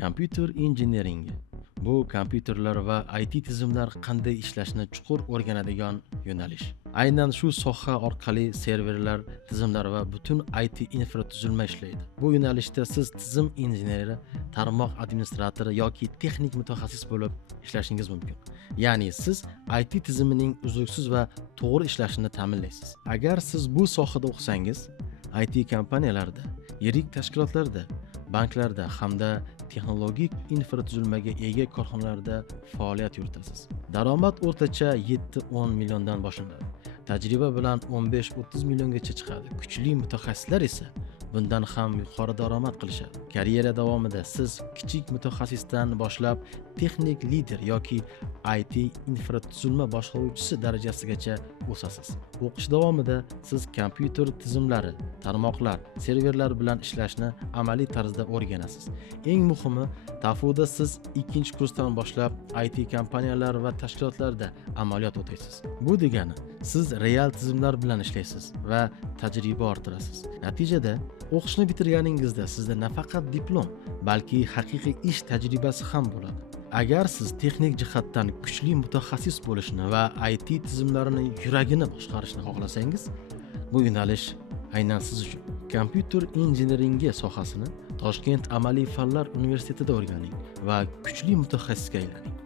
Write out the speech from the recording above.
Kompyuter injineringi bu kompyuterlar va IT tizimlar qanday ishlashini chuqur o'rganadigan yo'nalish. Aynan shu soha orqali serverlar, tizimlar va butun IT infratuzilma ishlaydi. Bu yo'nalishda siz tizim injeneri, tarmoq administratori yoki texnik mutaxassis bo'lib ishlashingiz mumkin. Ya'ni siz IT tizimining uzluksiz va to'g'ri ishlashini ta'minlaysiz. Agar siz bu sohada o'qisangiz, IT kompaniyalarda, yirik tashkilotlarda, banklarda hamda texnologik infratuzilmaga ega korxonalarda faoliyat yuritasiz. Daromad o'rtacha 7-10 milliondan boshlanadi. Tajriba bilan 15-30 milliongacha chiqadi. Kuchli mutaxassislar esa bundan ham yuqori daromad qilishadi. Karyera davomida siz kichik mutaxassisdan boshlab texnik lider yoki IT infratuzilma boshqaruvchisi darajasigacha o'sasiz. O'qish davomida siz kompyuter tizimlari, tarmoqlar, serverlar bilan ishlashni amaliy tarzda o'rganasiz. Eng muhimi, TAFUda siz 2-kursdan boshlab IT kompaniyalar va tashkilotlarda amaliyot o'taysiz. Bu degani, siz real tizimlar bilan ishlaysiz va tajriba orttirasiz. Natijada o'qishni bitirganingizda sizda nafaqat diplom, balki haqiqiy ish tajribasi ham bo'ladi. Agar siz texnik jihatdan kuchli mutaxassis bo'lishni va IT tizimlarini yuragini boshqarishni xohlasangiz, bu yo'nalish aynan siz uchun. Kompyuter injineringi sohasini Toshkent Amaliy fanlar universitetida o'rganing va kuchli mutaxassisga aylaning.